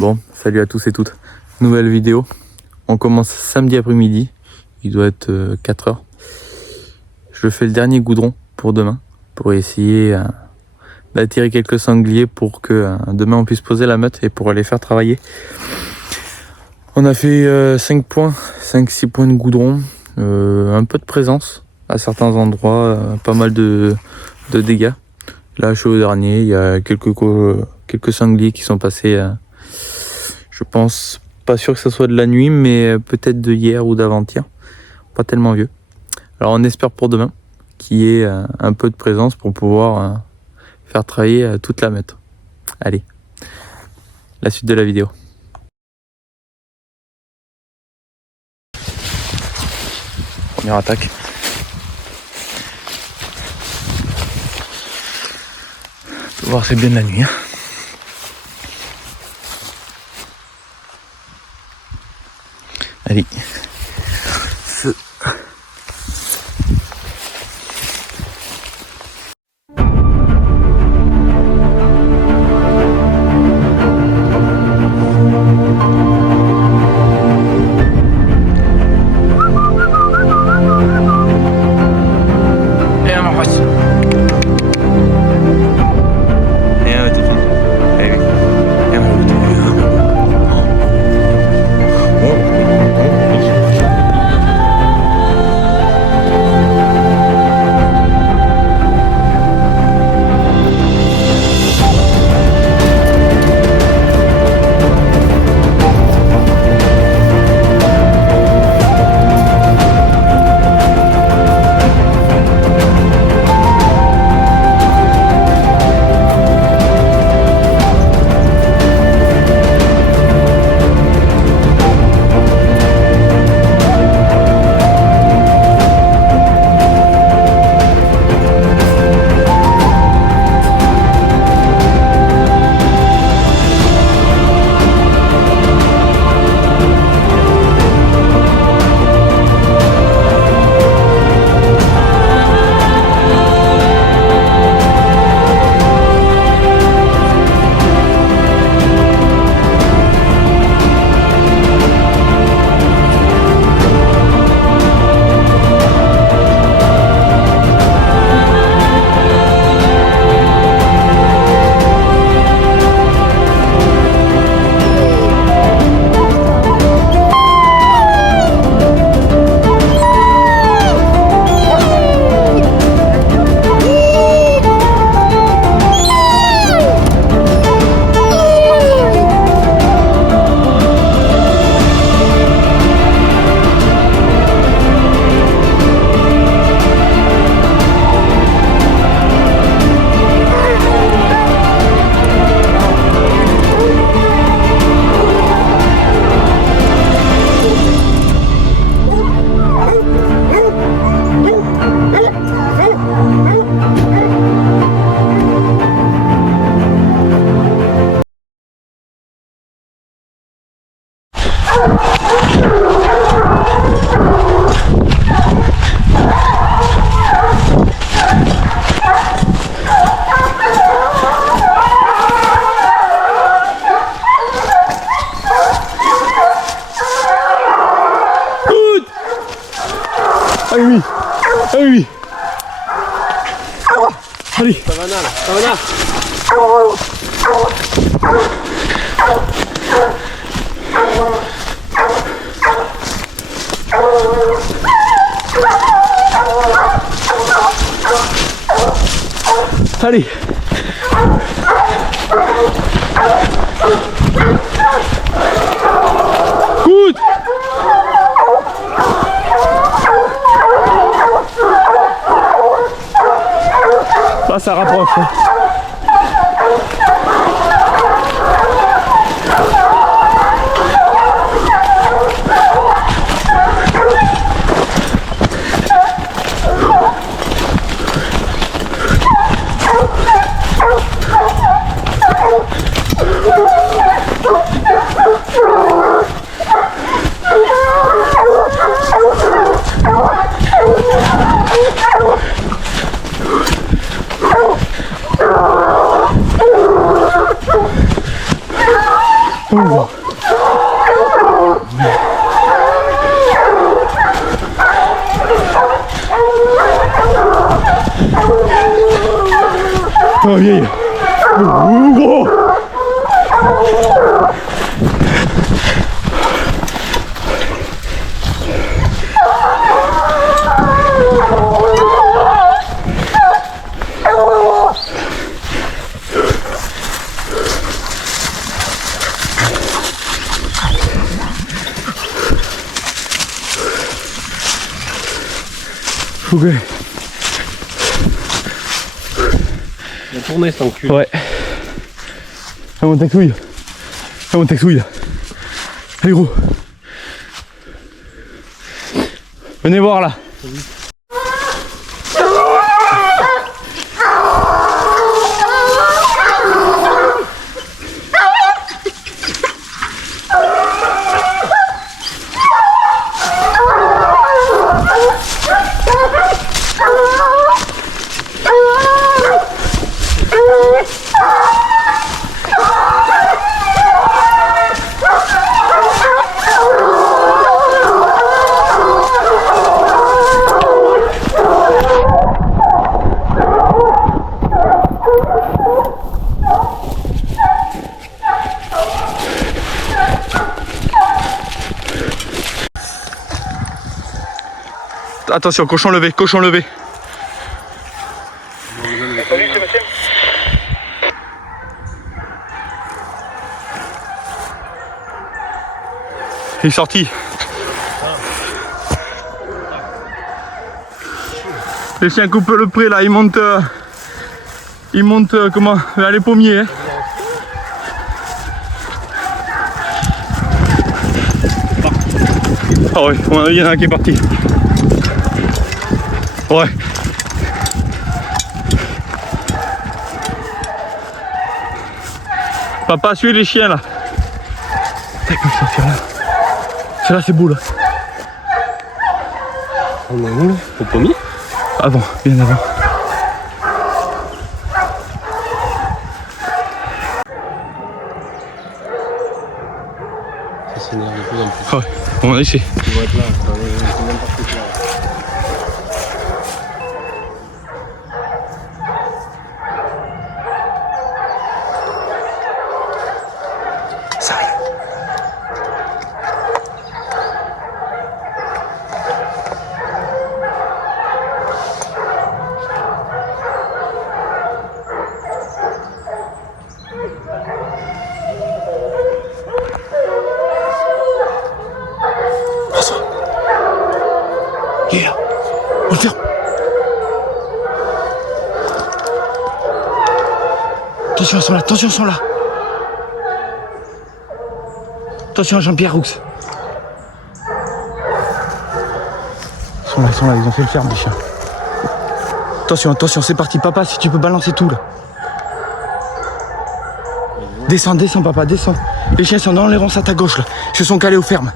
Bon, salut à tous et toutes. Nouvelle vidéo. On commence samedi après-midi. Il doit être 4h. Je fais le dernier goudron pour demain. Pour essayer d'attirer quelques sangliers pour que demain on puisse poser la meute et pour les faire travailler. On a fait 5 points, 5-6 points de goudron. Un peu de présence à certains endroits. Pas mal de dégâts. Là, je suis au dernier. Il y a quelques sangliers qui sont passés. Je pense, pas sûr que ce soit de la nuit, mais peut-être de hier ou d'avant-hier. Pas tellement vieux. Alors on espère pour demain qu'il y ait un peu de présence pour pouvoir faire travailler toute la meute. Allez, la suite de la vidéo. Première attaque. On peut voir, c'est bien de la nuit. Allez. Ah oui, ah oui. Allez. Savannah là, Savannah. Allez. Good. Là, ça rapproche. Oh. Oh vieille. Gros. Ok. Il a tourné cet enculé. Ouais. Ah mon taxouille. Ah mon taxouille là. Allez gros. Venez voir là. Attention, cochon levé, cochon levé. Il est sorti. Les chiens coupent le pré là, ils montent comment, vers les pommiers. Hein. Ah ouais, il y en a un qui est parti. Ouais. Papa, suis les chiens là. Tac, il peut sortir là. Celle-là, c'est beau là. On est où là? Au pommier? Avant, bien avant. Ça s'énerve de plus en plus. Ouais, on va essayer. Tu vas être là, c'est n'importe quoi. Ça arrive. François. Il est là. On le ferme. Attention, ils sont là. Attention, ils sont là. Attention à Jean-Pierre Roux. Ils sont là, ils ont fait le ferme des chiens. Attention, attention, c'est parti. Papa, si tu peux balancer tout là. Descends, descends papa, descends. Les chiens sont dans les ronces à ta gauche là. Ils se sont calés aux fermes.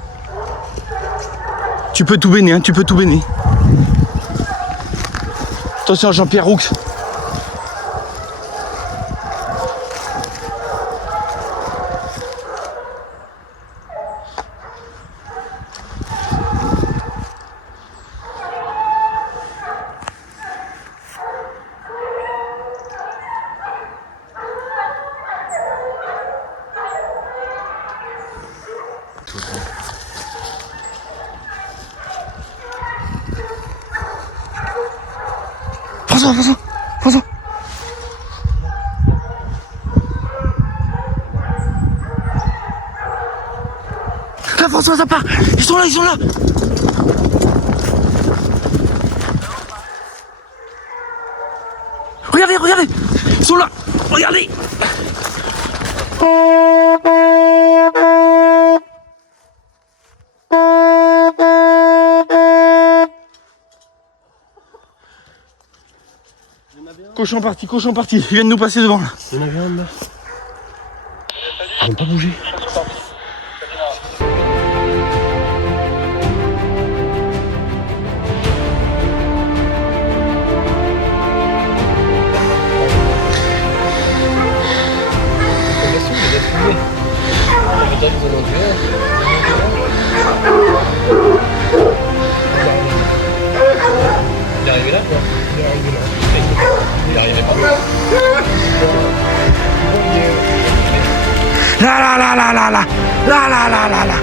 Tu peux tout béner, hein, tu peux tout béner. Attention à Jean-Pierre Roux. François, François, François. Là, François, ça part. Ils sont là, ils sont là. Regardez, regardez. Ils sont là. Regardez. Cochon parti, ils viennent nous passer devant là. Il y en avait un là. Ils n'ont pas bougé. là, ils en ont vu. Il est arrivé là, quoi. Il est arrivé là. Il est arrivé pas. Là, là, là, là, là, là. Là, là, là, là, là. Là.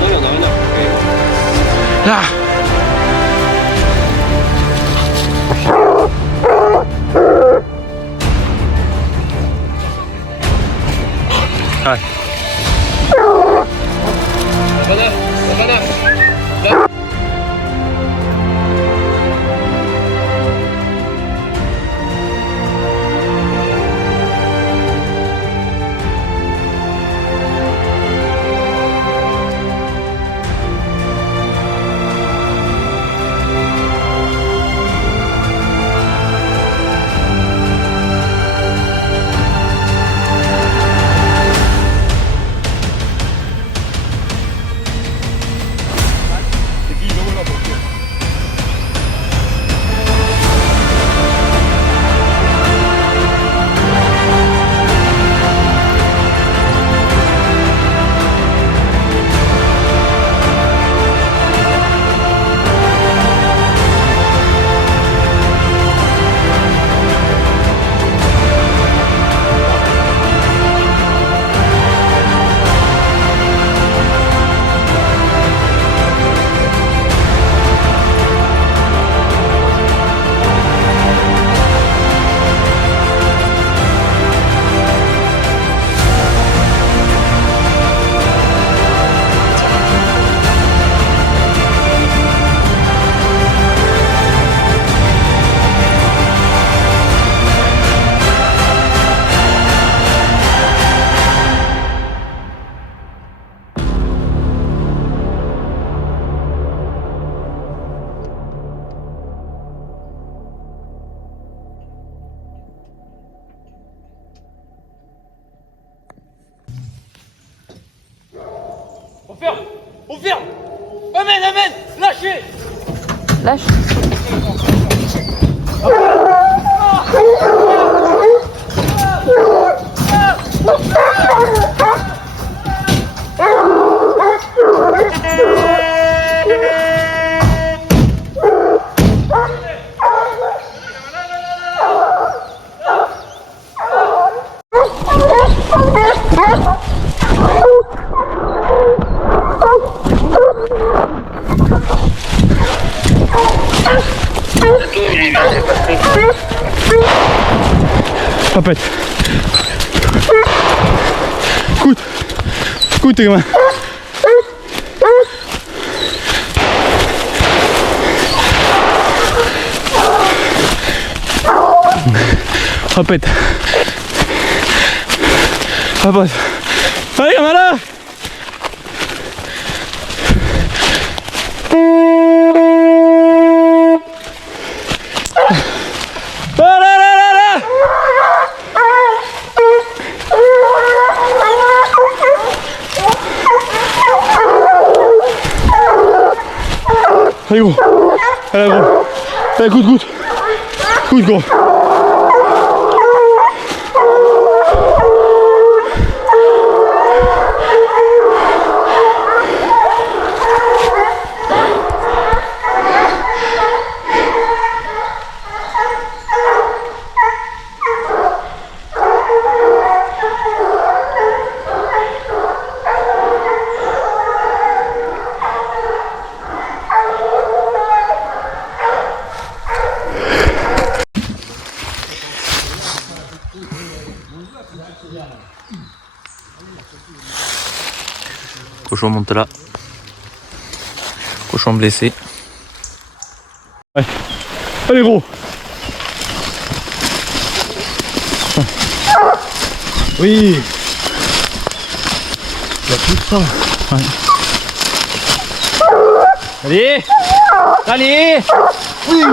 Non, il y en a un là. Là. Ouais. Là. On ferme. Amène, lâchez. Lâche. Papette. Écoute. Écoute, gamin. Papette. Papette. Allez, gamin là. Allez gros, allez gros, allez goûte, goûte gros. Cochon monte là. Cochon blessé. Ouais. Allez gros. Oui. Il y a plus de ça. Ouais. Allez. Allez. Oui.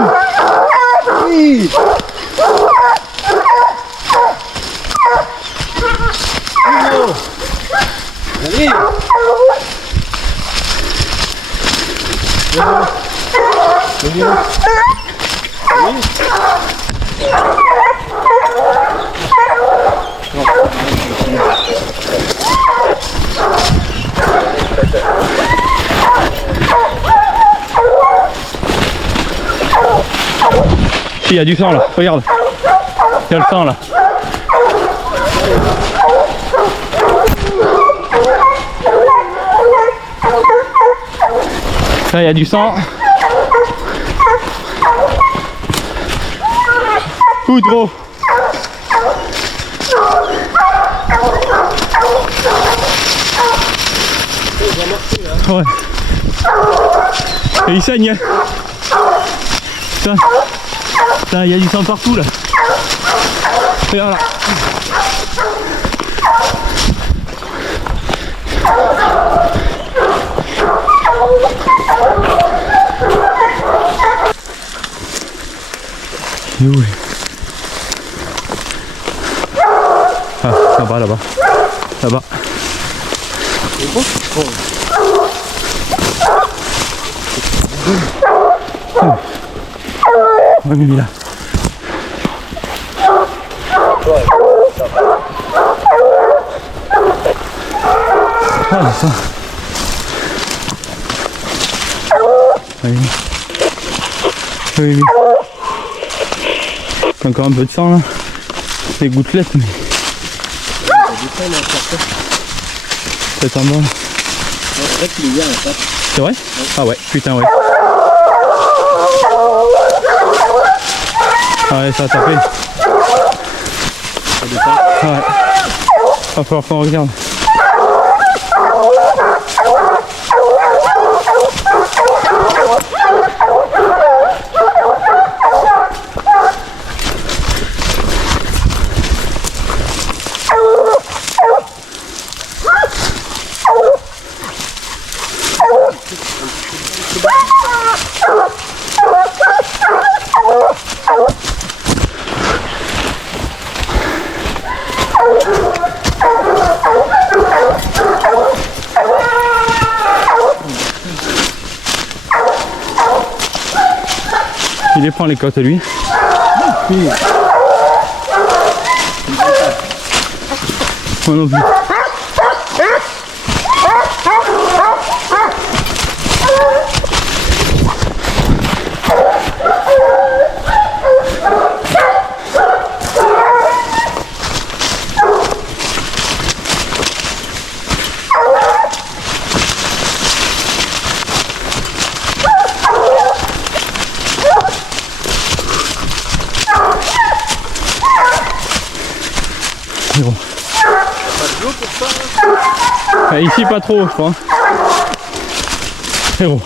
Oui. Allez. Il y a du sang là, regarde. Il y a le sang là. Là il y a du sang. Ouh gros. Ouais. Et il saigne. Hein. Putain. Putain, il y a du sang partout là. Regarde là. Il est où? Ah, là-bas, là-bas. Là-bas. Ouais, Mimi là. Ah, le sang. Oui. Oui, oui. Encore un peu de sang là. Des gouttelettes, mais. C'est en bas. C'est vrai? Ah ouais, putain ouais. Ouais, ça a tapé. Ouais. Va falloir qu'on regarde. Il les prend les côtes lui. Oui. Moi non plus. Bon. Ici pas trop je crois. C'est bon.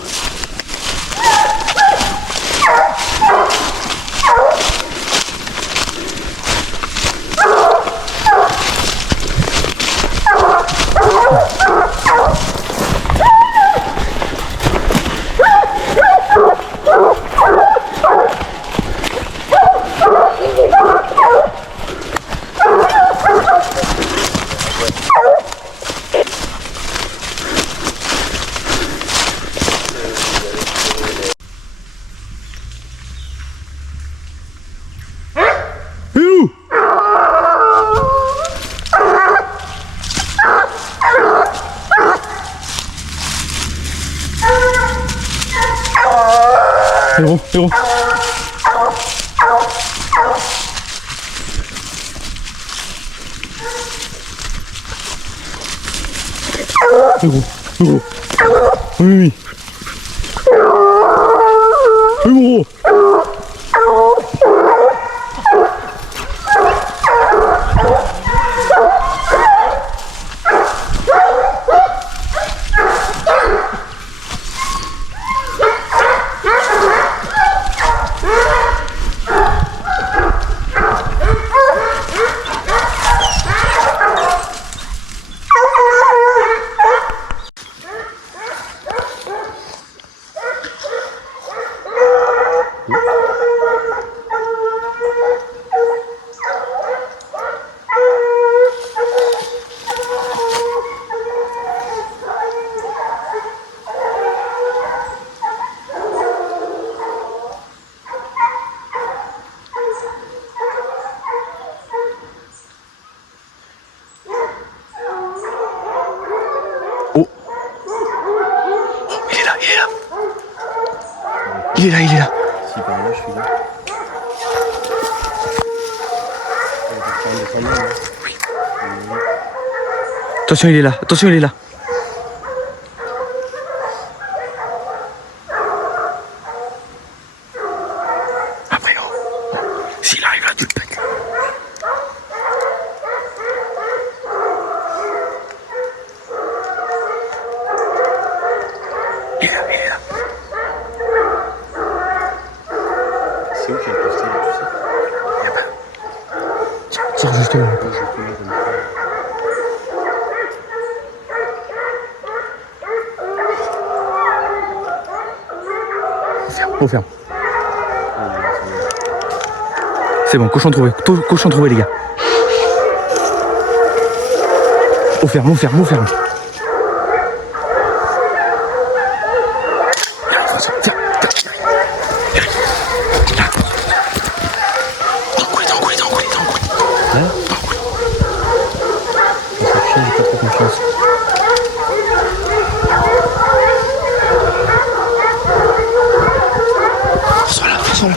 C'est bon, c'est bon. C'est bon, c'est bon. Oui, oui. C'est bon. Il est là, il est là. Si par là, je suis là. Oui. Attention, il est là. Attention, il est là. Après, oh. S'il arrive là, tu le pètes. Il est là, il est là. C'est où qu'il y a le posté, là, tu sais? Tire juste là. On ferme. C'est bon, cochon trouvé. Cochon trouvé, les gars. On ferme. Tiens. T'encoulé. Hein? Ce chien, j'ai pas trop confiance. Sors là.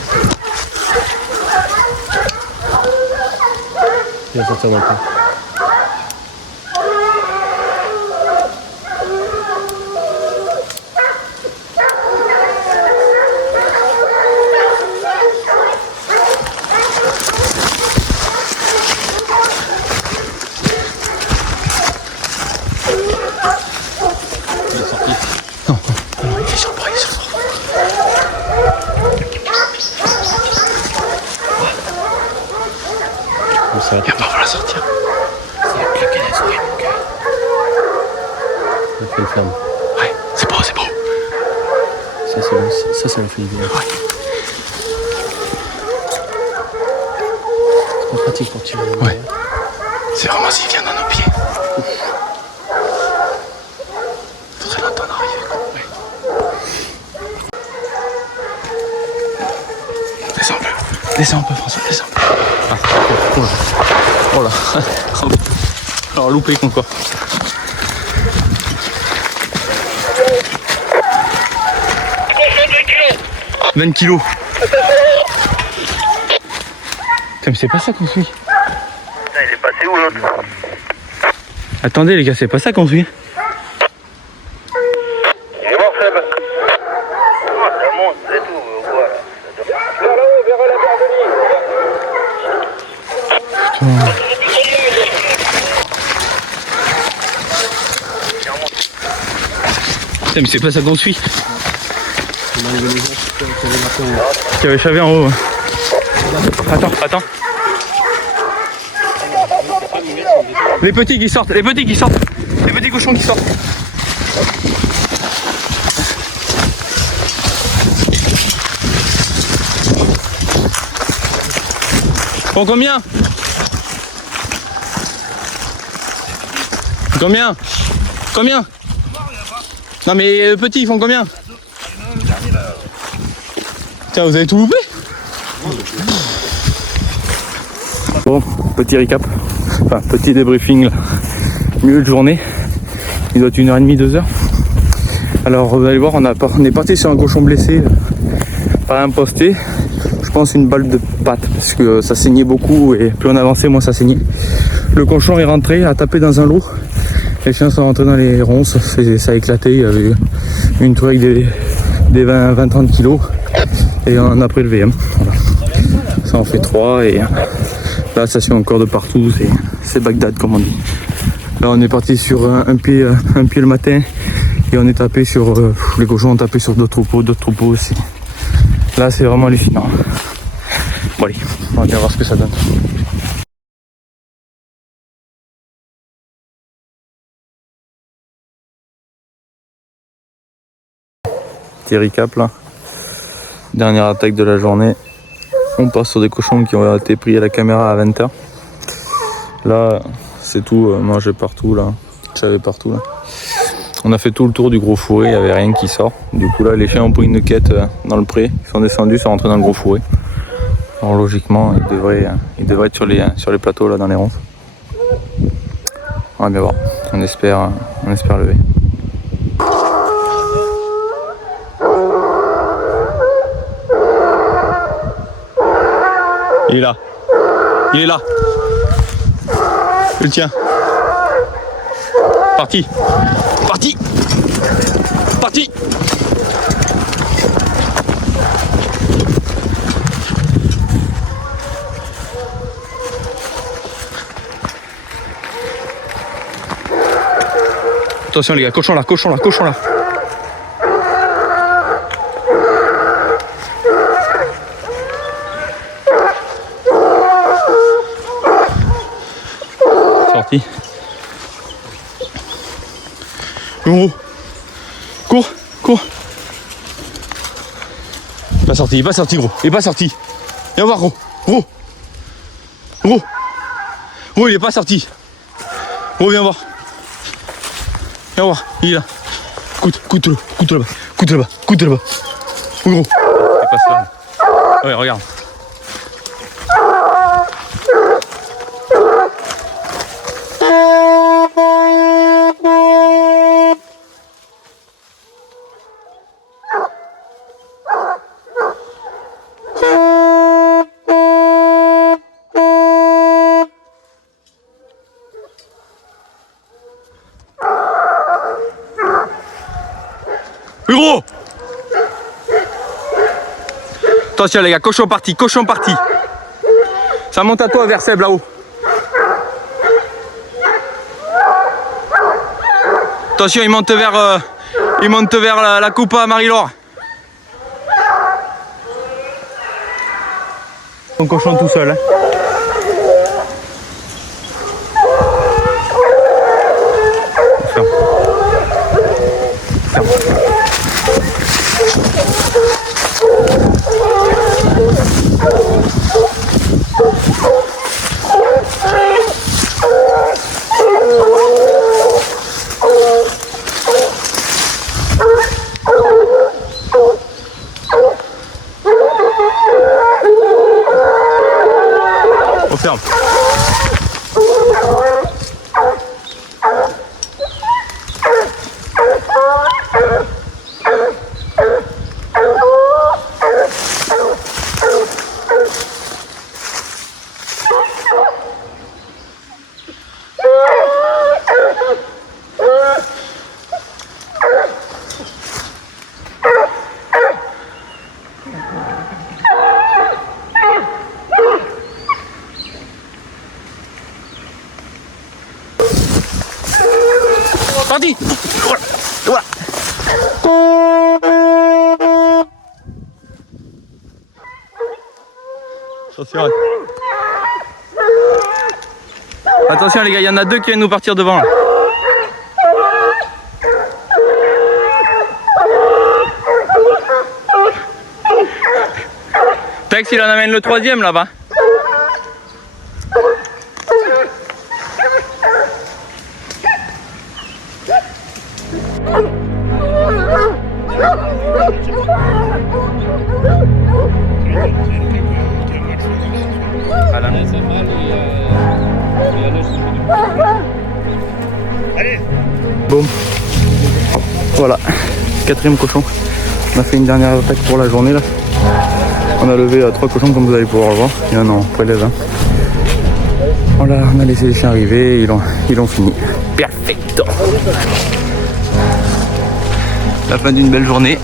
Il va sortir dans le coin. Il est sorti. Non, il est sur le bras, Ça va. Il va pas falloir sortir. Il a claqué les oreilles, mon gars. Il fait une flamme. Ouais, c'est beau. Ça, c'est bon. Ça me fait bien. Ouais. C'est pas pratique pour tirer. Ouais. C'est vraiment s'il vient dans nos pieds. Faudrait l'entendre arriver, quoi. Ouais. Descends un peu, François, descends. Ah, oh là. Alors loupé encore. « 20 kilos. Putain, mais c'est pas ça qu'on suit. Putain, il est passé où l'autre? Attendez les gars, c'est pas ça qu'on suit. Il est mort, Seb. Oh, ça monte, c'est tout. Voilà. Vers là-haut, vers la barre de ligne. Putain, mais c'est pas ça qu'on suit. Qui avait chavé en haut. Attends. Les petits qui sortent. Les petits cochons qui sortent. Bon, combien? Non mais les petits ils font combien? Tiens, vous avez tout loupé? Bon, petit récap. Enfin, petit débriefing là. Milieu de journée. Il doit être 1h30, 2h. Alors vous allez voir, on est parti sur un cochon blessé par un posté. Je pense une balle de patte parce que ça saignait beaucoup et plus on avançait moins ça saignait. Le cochon est rentré, a tapé dans un lot. Les chiens sont rentrés dans les ronces, ça a éclaté. Il y avait une tour avec des 20-30 kilos et on a prélevé. Voilà. Ça en fait 3 et là ça suit encore de partout, c'est Bagdad comme on dit. Là on est parti sur un pied le matin et on est tapé sur les cochons ont tapé sur d'autres troupeaux aussi. Là c'est vraiment hallucinant. Bon allez, on va bien voir ce que ça donne. Petit récap là. Dernière attaque de la journée. On passe sur des cochons qui ont été pris à la caméra à 20h. Là c'est tout, manger partout là. J'avais partout là. On a fait tout le tour du gros fourré, il n'y avait rien qui sort. Du coup là les chiens ont pris une quête dans le pré. Ils sont descendus, sont rentrés dans le gros fourré. Alors logiquement ils devraient être sur les plateaux là dans les ronces. On va bien voir. On espère lever. Il est là. Je le tiens. Parti. Parti. Parti. Attention les gars, cochon là, cochon là, cochon là. Sorti. Gros. Cours, cours. Pas sorti, il est pas sorti gros, il est pas sorti. Viens voir gros, gros. Gros. Gros il est pas sorti. Gros viens voir. Viens voir, il est là. Coute là-bas, coute là-bas, coute là-bas. Oh gros. Il passe là. Ouais, regarde. Gros. Attention les gars, cochon parti, cochon parti. Ça monte à toi vers Seb là-haut. Attention, il monte vers la coupe à Marie-Laure. Son cochon tout seul. Hein. On ferme. Parti. Voilà. Attention. Attention les gars, il y en a deux qui viennent nous partir devant là. Tex il en amène le troisième là-bas. Boum. Voilà, quatrième cochon. On a fait une dernière attaque pour la journée là. On a levé 3 cochons comme vous allez pouvoir le voir. Il y en a en prélève. Hein. Voilà, on a laissé les chiens arriver, ils ont fini. Perfecto. La fin d'une belle journée.